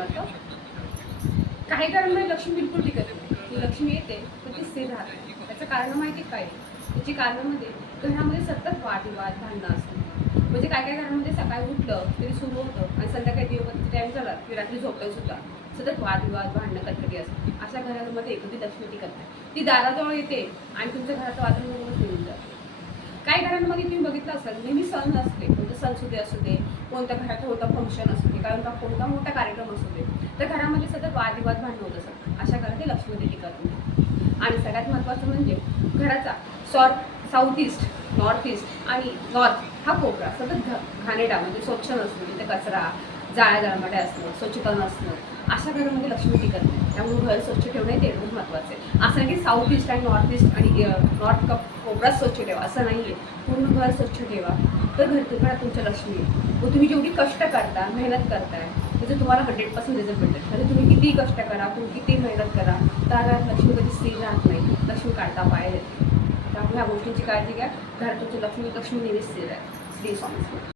समर्थ. काही घरांमध्ये लक्ष्मी बिलकुल टिकत नाही. ती लक्ष्मी येते पण ती स्थिर राहत नाही. त्याचं कारण माहिती काय आहे? त्याची कारणामध्ये घरामध्ये सतत वादविवाद भांडणं असतात. म्हणजे काय काय घरांमध्ये सकाळी उठलं तरी सुरू होतं आणि संध्याकाळी दिवस टाईम झाला की रात्री झोपायला सुद्धा सतत वादविवाद भांडणं कटकटी असतात. अशा घरांमध्ये कधी लक्ष्मी टिकत नाही. ती दाराजवळ येते आणि तुमच्या घराचं वातावरण निघून जाते. काही घरांमध्ये तुम्ही बघितलं असाल नेहमी सण असते, कोणतं सणसुदी असू दे, कोणत्या घरात कोणतं फंक्शन असू दे, कारण का कोणता मोठा कार्यक्रम असू दे, तर घरामध्ये सतत वादविवाद भांडण होत असतात. अशा घरात लक्ष्मी टिकत नाही. आणि सगळ्यात महत्त्वाचं म्हणजे घराचा साऊथ ईस्ट, नॉर्थ ईस्ट आणि नॉर्थ हा कोपरा सतत घाणेरडा म्हणजे स्वच्छ नसणं, तिथे कचरा जाळ्या जळमाटे असणं, स्वच्छता नसणं, अशा घरामध्ये लक्ष्मी टिकत नाही. त्यामुळे घर स्वच्छ ठेवणं हे तेवढंच महत्त्वाचं आहे. असं नाही की साऊथ ईस्ट आणि नॉर्थ ईस्ट आणि नॉर्थ कोपराच स्वच्छ ठेवा असं नाही आहे. पूर्ण घर स्वच्छ ठेवा तर घरात तुमच्या लक्ष्मी आहे. व तुम्ही जेवढी कष्ट करता, मेहनत करताय त्याचं तुम्हाला 100% रिझल्ट भेटेल. म्हणजे तुम्ही कितीही कष्ट करा, तुम्ही कितीही मेहनत करा, तर लक्ष्मी कधी स्थिर राहत नाही. लक्ष्मी काढता पाय येते. त्यामुळे ह्या गोष्टींची काळजी घ्या. घरात तुमची लक्ष्मी नेहमी स्थिर आहे. श्री स्वामी.